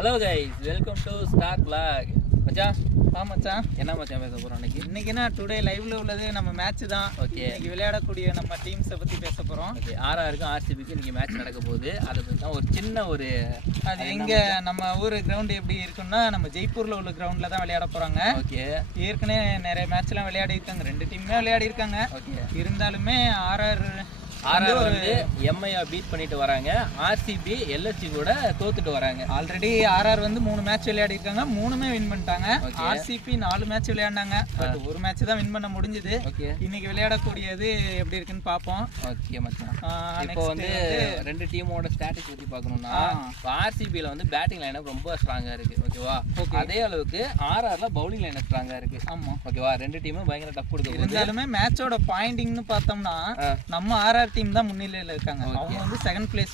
Hello guys, welcome to star vlog. மச்சான், மச்சான் என்ன மச்சான் பேச போறோம் இன்னைக்குன்னா டுடே லைவ்ல உள்ளது நம்ம மேட்ச் தான். ஓகே, இன்னைக்கு விளையாடக்கூடிய நம்ம டீம்ஸை பத்தி பேச போறோம். ஓகே, ஆர்ஆருக்கும் ஆர்சிபிக்கும் இன்னைக்கு மேட்ச் நடக்க போகுது. அதை பத்தி தான் ஒரு சின்ன ஒரு அது எங்க நம்ம ஊர் கிரவுண்ட் எப்படி இருக்குன்னா நம்ம ஜெய்ப்பூர்ல உள்ள கிரவுண்ட்ல தான் விளையாட போறாங்க. ஓகே, ஏற்கனவே நிறைய மேட்ச்லாம் விளையாடி இருக்காங்க, ரெண்டு டீமுமே விளையாடி இருக்காங்க. ஓகே, இருந்தாலுமே ஆர்ஆர் வந்து எம்ஐஆ பீட் பண்ணிட்டு வராங்க. ஆர்சிபி எல்எஸ்சி கூட தோத்துட்டு வராங்க. ஆல்ரெடி ஆர்ஆர் வந்து 3 மேட்ச் விளையாடி இருக்காங்க, 3மே வின் பண்ணிட்டாங்க. ஆர்சிபி 4 மேட்ச் விளையாண்டாங்க, பட் ஒரு மேட்ச் தான் வின் பண்ண முடிஞ்சது. ஓகே, இன்னைக்கு விளையாடக்கூடியது எப்படி இருக்குன்னு பார்ப்போம். ஓகே மச்சான், இப்போ வந்து ரெண்டு டீமோட ஸ்டாட்டிக்ஸ் பத்தி பார்க்கணும்னா ஆர்சிபில வந்து பேட்டிங் லைனப் ரொம்ப ஸ்ட்ராங்கா இருக்கு. ஓகேவா, அதே அளவுக்கு ஆர்ஆர்ல பவுலிங் லைனப் ஸ்ட்ராங்கா இருக்கு. ஆமா, ஓகேவா, ரெண்டு டீமும் பயங்கர டஃப் கொடுக்க. இருந்தாலுமே மேட்சோட பாயிண்டிங்னு பார்த்தோம்னா நம்ம ஆர்ஆர் டீம் தான் முன்னிலையில இருக்காங்க. அவங்க வந்து செகண்ட் பிளேஸ்